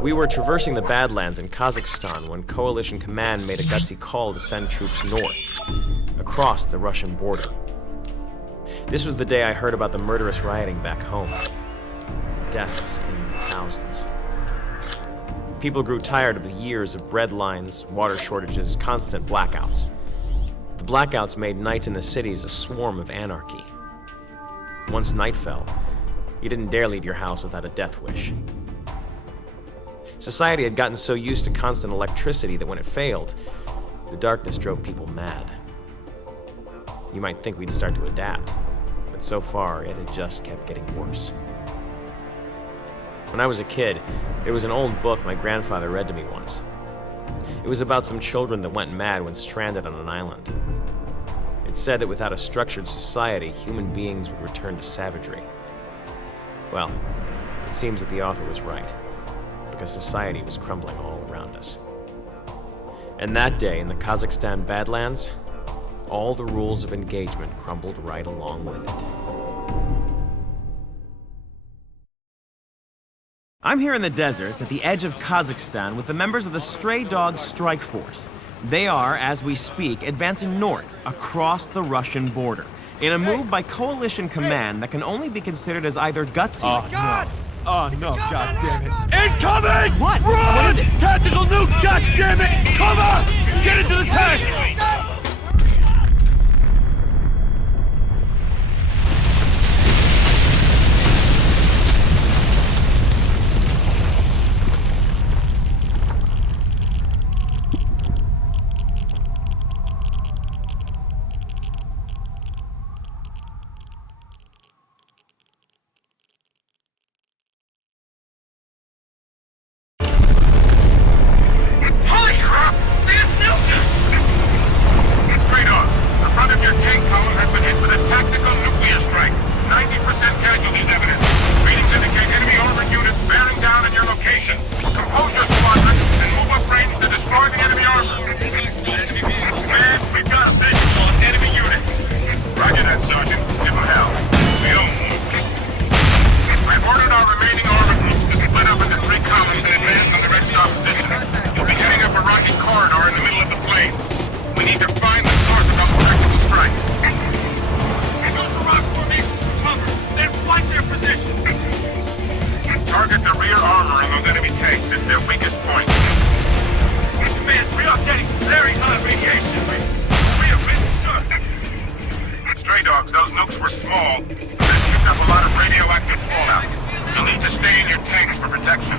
We were traversing the Badlands in Kazakhstan when Coalition Command made a gutsy call to send troops north, across the Russian border. This was the day I heard about the murderous rioting back home. Deaths in thousands. People grew tired of the years of bread lines, water shortages, constant blackouts. The blackouts made nights in the cities a swarm of anarchy. Once night fell, you didn't dare leave your house without a death wish. Society had gotten so used to constant electricity that when it failed, the darkness drove people mad. You might think we'd start to adapt, but so far it had just kept getting worse. When I was a kid, there was an old book my grandfather read to me once. It was about some children that went mad when stranded on an island. It said that without a structured society, human beings would return to savagery. Well, it seems that the author was right, because society was crumbling all around us. And that day in the Kazakhstan Badlands, all the rules of engagement crumbled right along with it. I'm here in the deserts at the edge of Kazakhstan with the members of the Stray Dogs Strike Force. They are, as we speak, advancing north across the Russian border in a move by Coalition Command that can only be considered as either gutsy. Oh, God! Oh, no, God damn it. Incoming! What? Run! What is it? Tactical nukes, God damn it! Cover! Get into the tank! Those nukes were small, but they picked up a lot of radioactive fallout. You'll need to stay in your tanks for protection.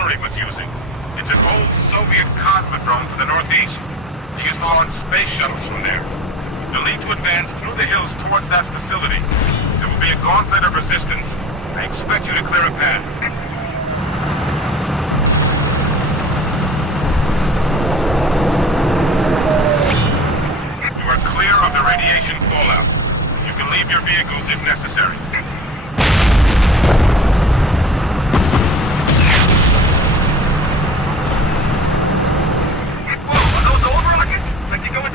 artillery was using. It's an old Soviet cosmodrome to the northeast. They used to launch space shuttles from there. You'll need to advance through the hills towards that facility. There will be a gauntlet of resistance. I expect you to clear a path. You are clear of the radiation fallout. You can leave your vehicles if necessary.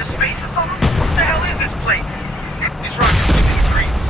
Space or something? What the hell is this place? These rockets give me the creeps.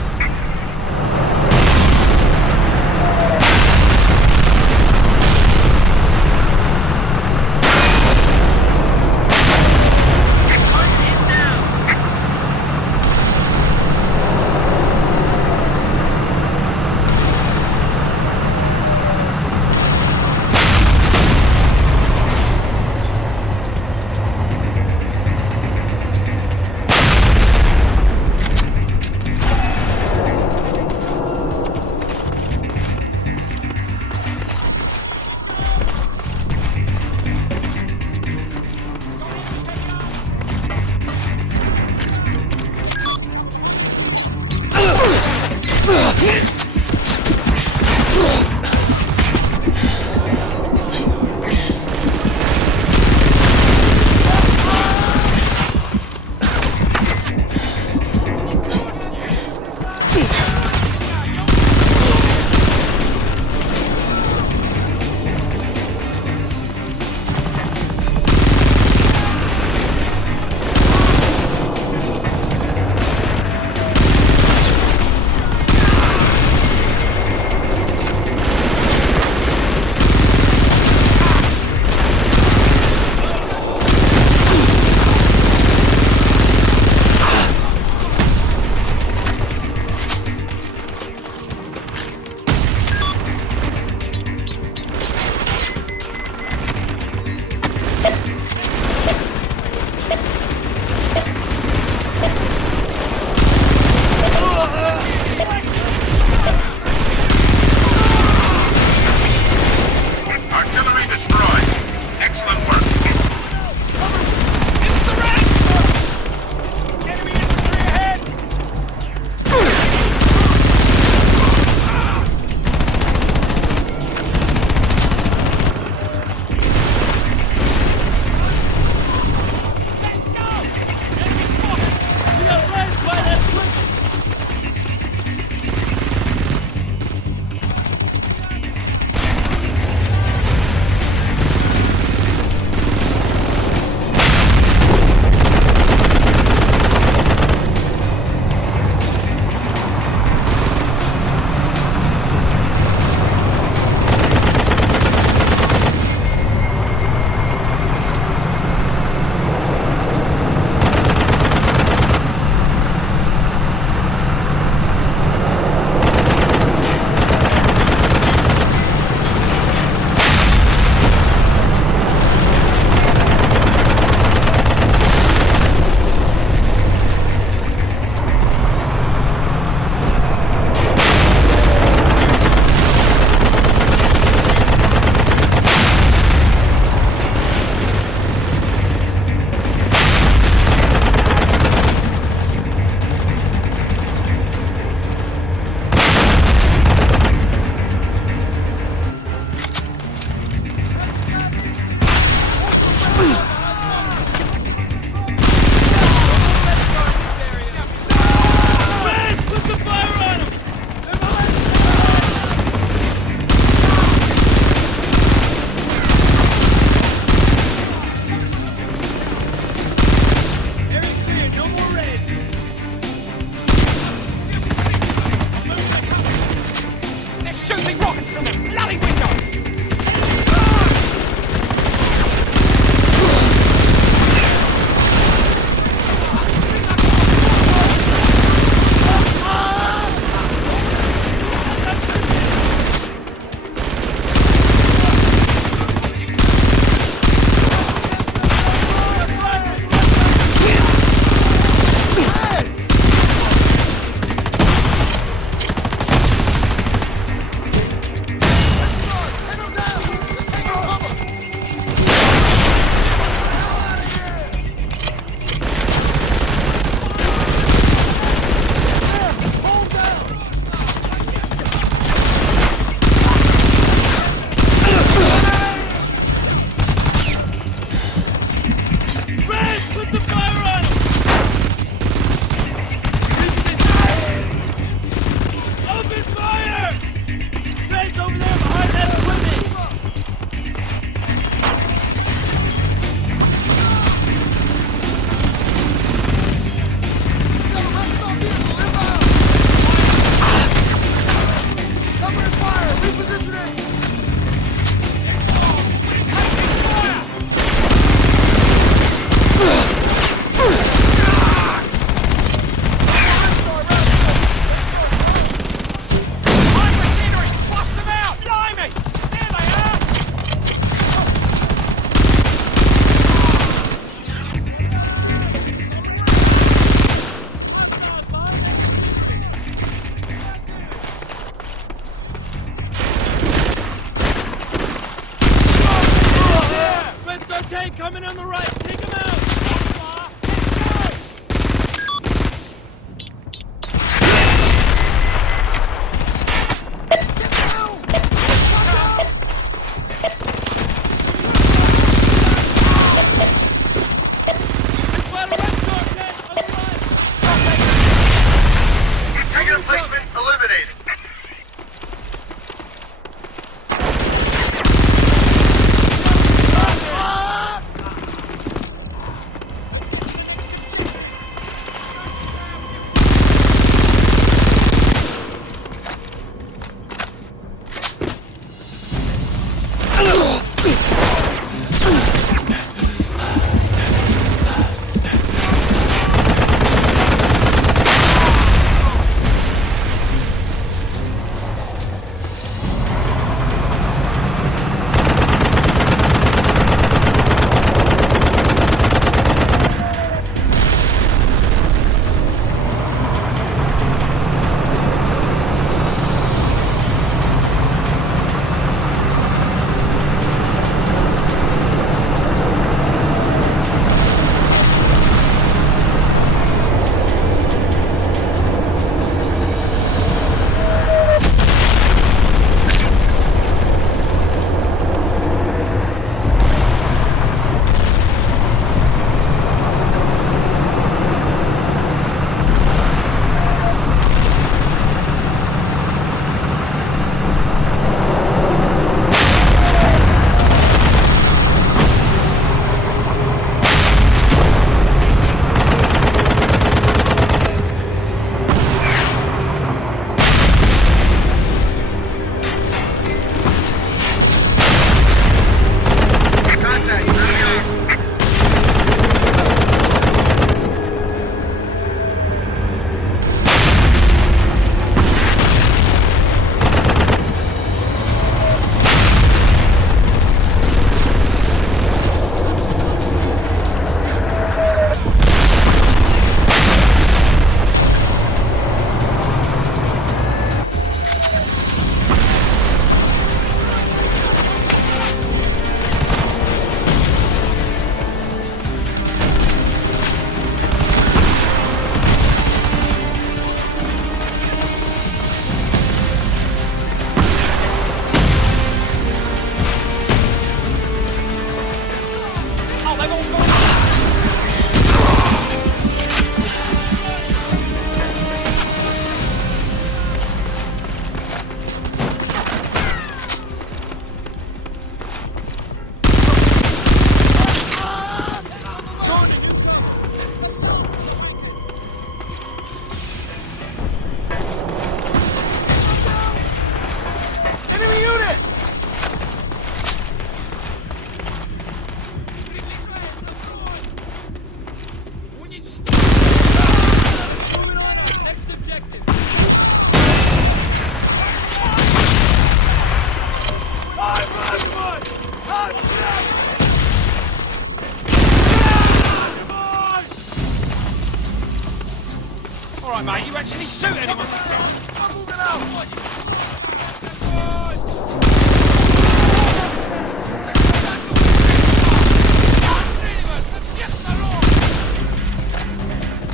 All right, mate, you actually shoot anyone? I'm moving out!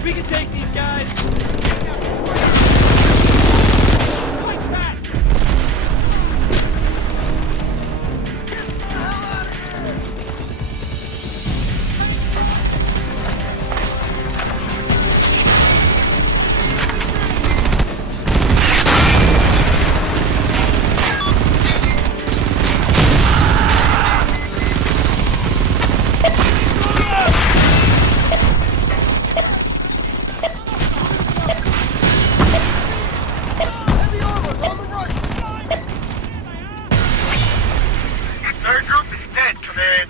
We can take these guys! Fight back! Get the hell out of here! Third group is dead, Command.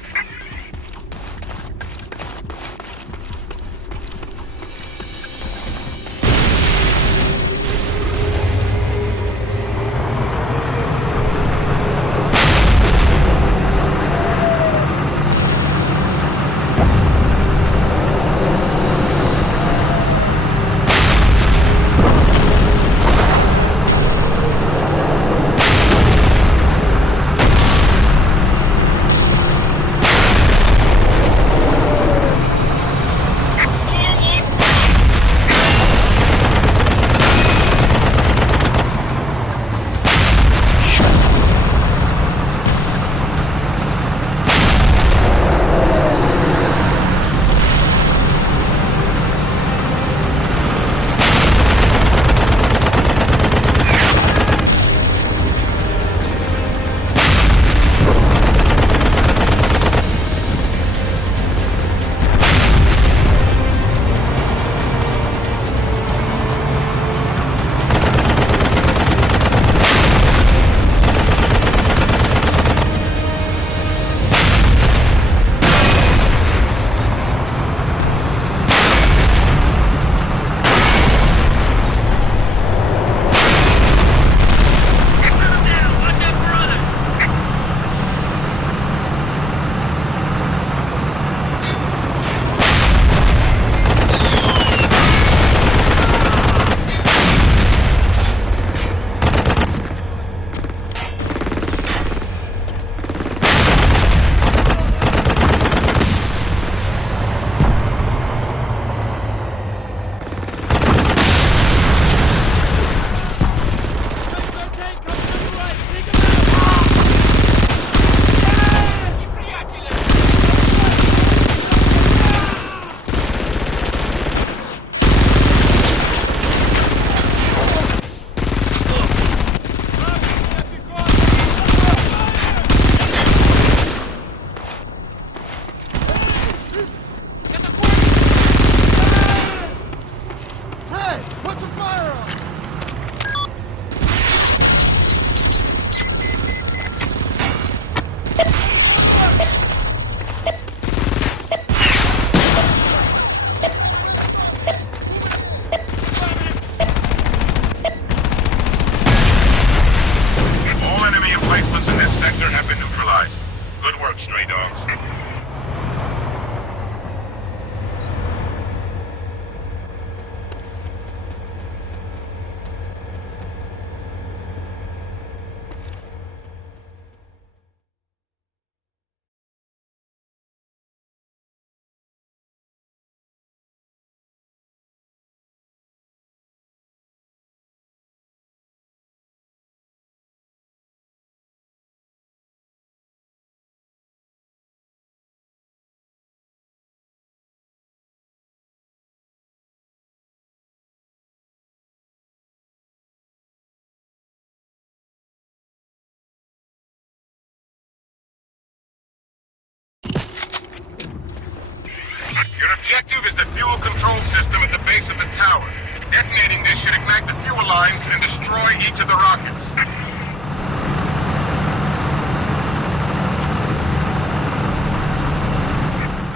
stray dogs. Your objective is the fuel control system at the base of the tower. Detonating this should ignite the fuel lines and destroy each of the rockets. The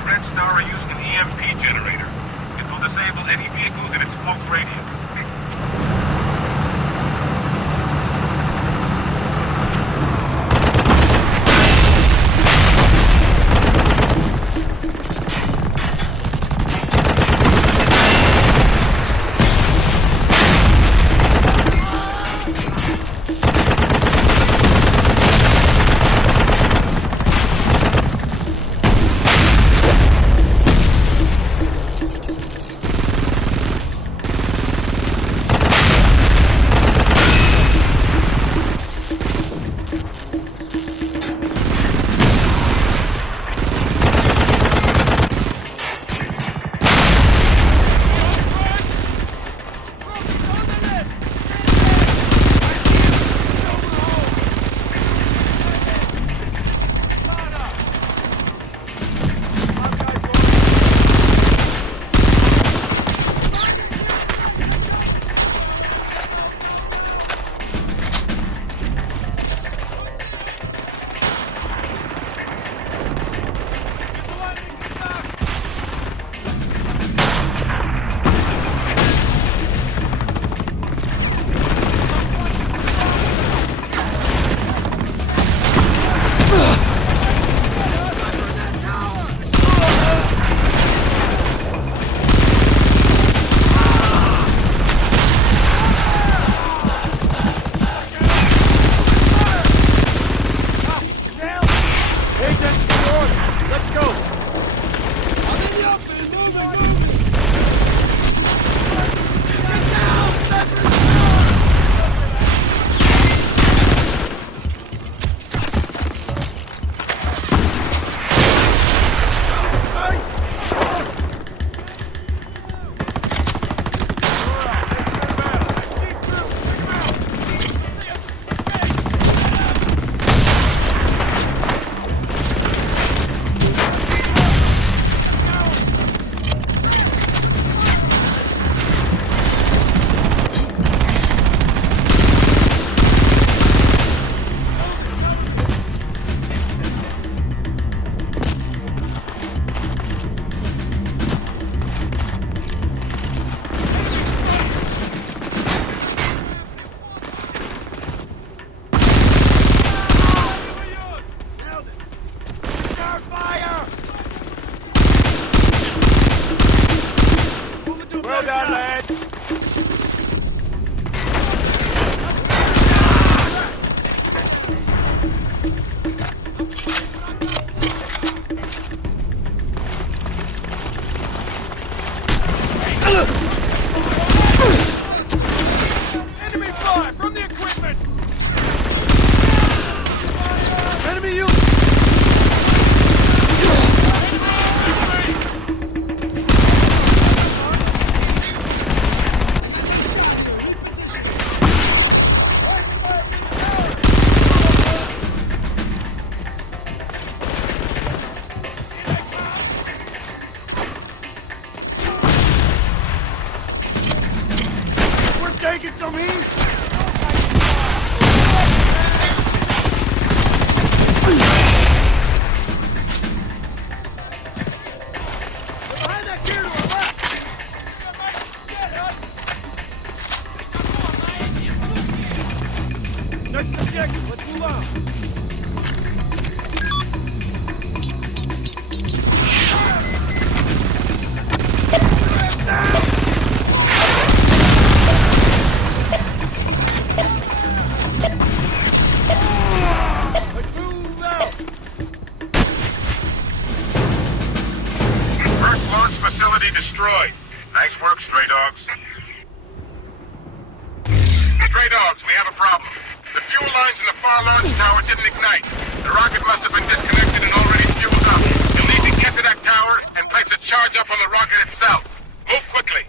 Red Star are using an EMP generator. It will disable any vehicles in its close radius. Get some heat! Behind that gear to our left! Next objective, let's move on. First launch facility destroyed. Nice work, Stray Dogs. Stray Dogs, we have a problem. The fuel lines in the far launch tower didn't ignite. The rocket must have been disconnected and already fueled up. You'll need to get to that tower and place a charge up on the rocket itself. Move quickly.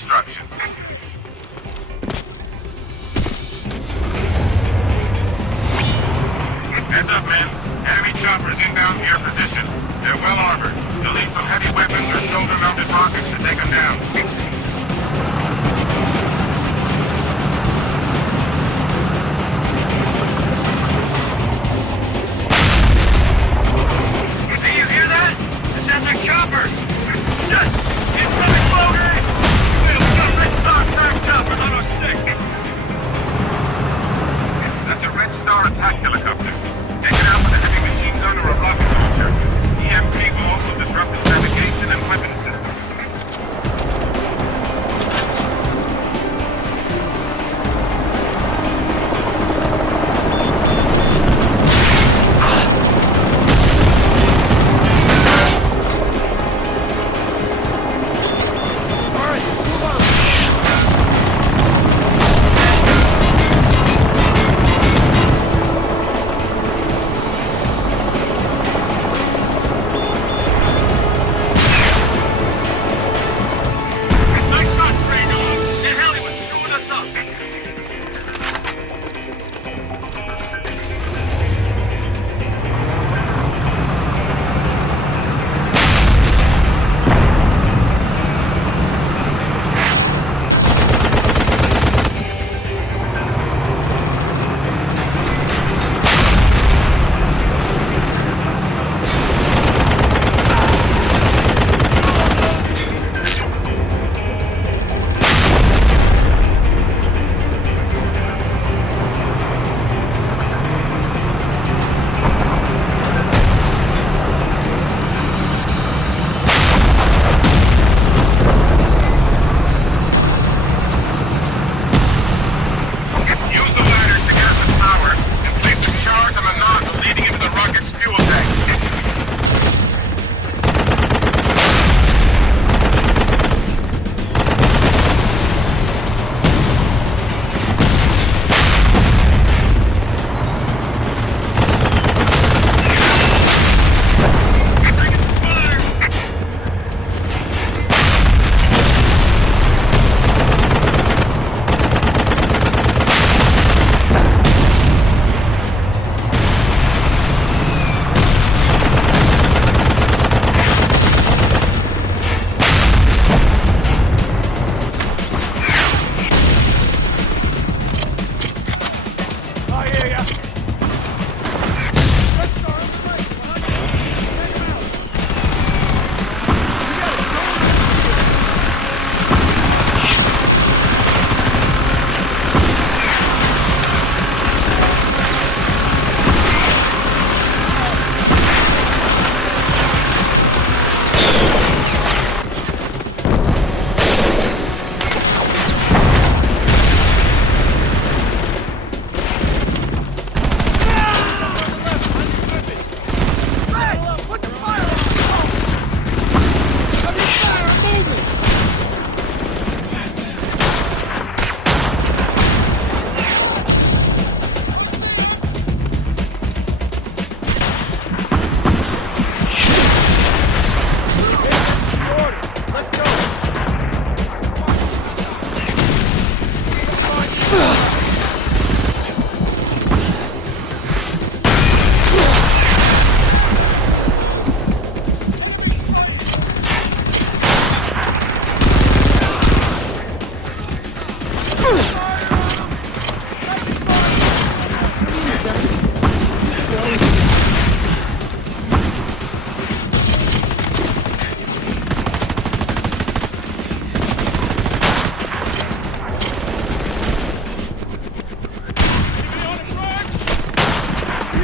destruction. Heads up, men. Enemy choppers inbound to your position. They're well armored. You'll need some heavy weapons or shoulder-mounted rockets to take them down. Attack helicopter. Take it out with a heavy machine gun or a rocket launcher. EMP will also disrupt its navigation and weapon systems.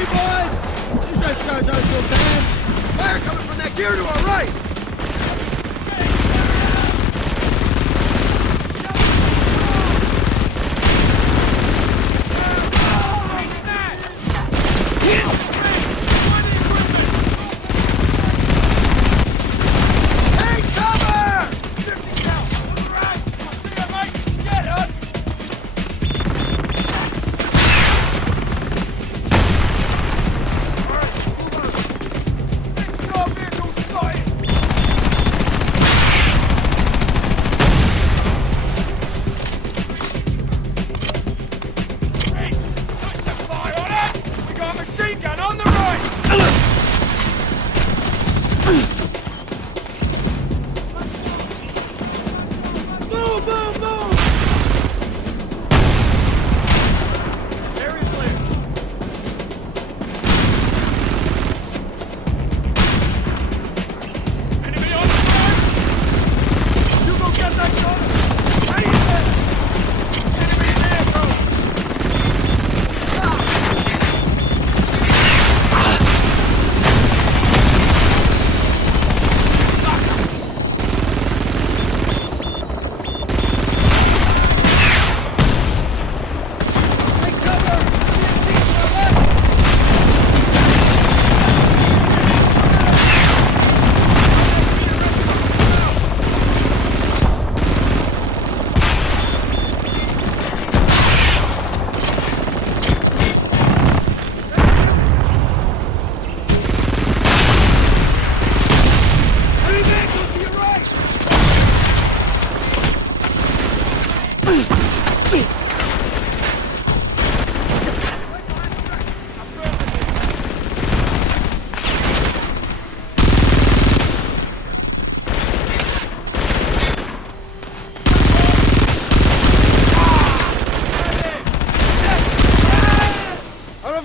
boys! These red stars aren't so bad. Fire coming from that gear to our right! Take cover! 50 count! On the right! See ya, mate! Get up!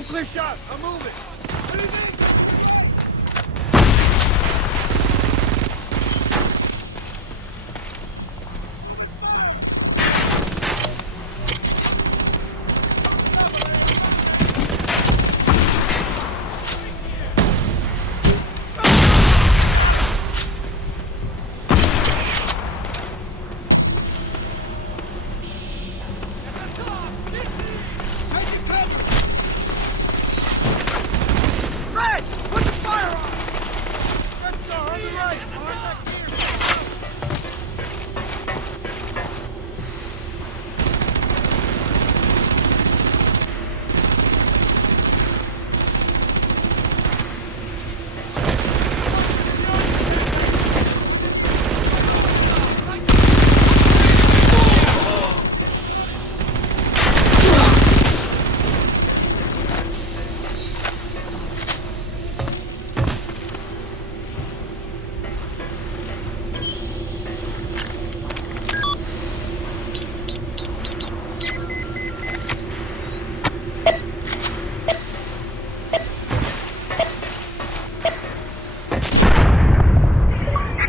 Clear shot! I'm moving! What do you think?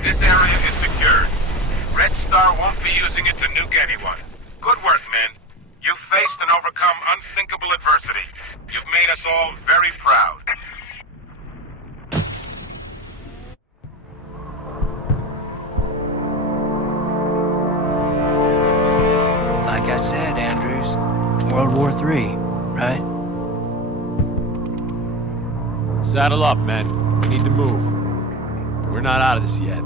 This area is secured. Red Star won't be using it to nuke anyone. Good work, men. You've faced and overcome unthinkable adversity. You've made us all very proud. Like I said, Andrews, World War III, right? Saddle up, men. We need to move. We're not out of this yet.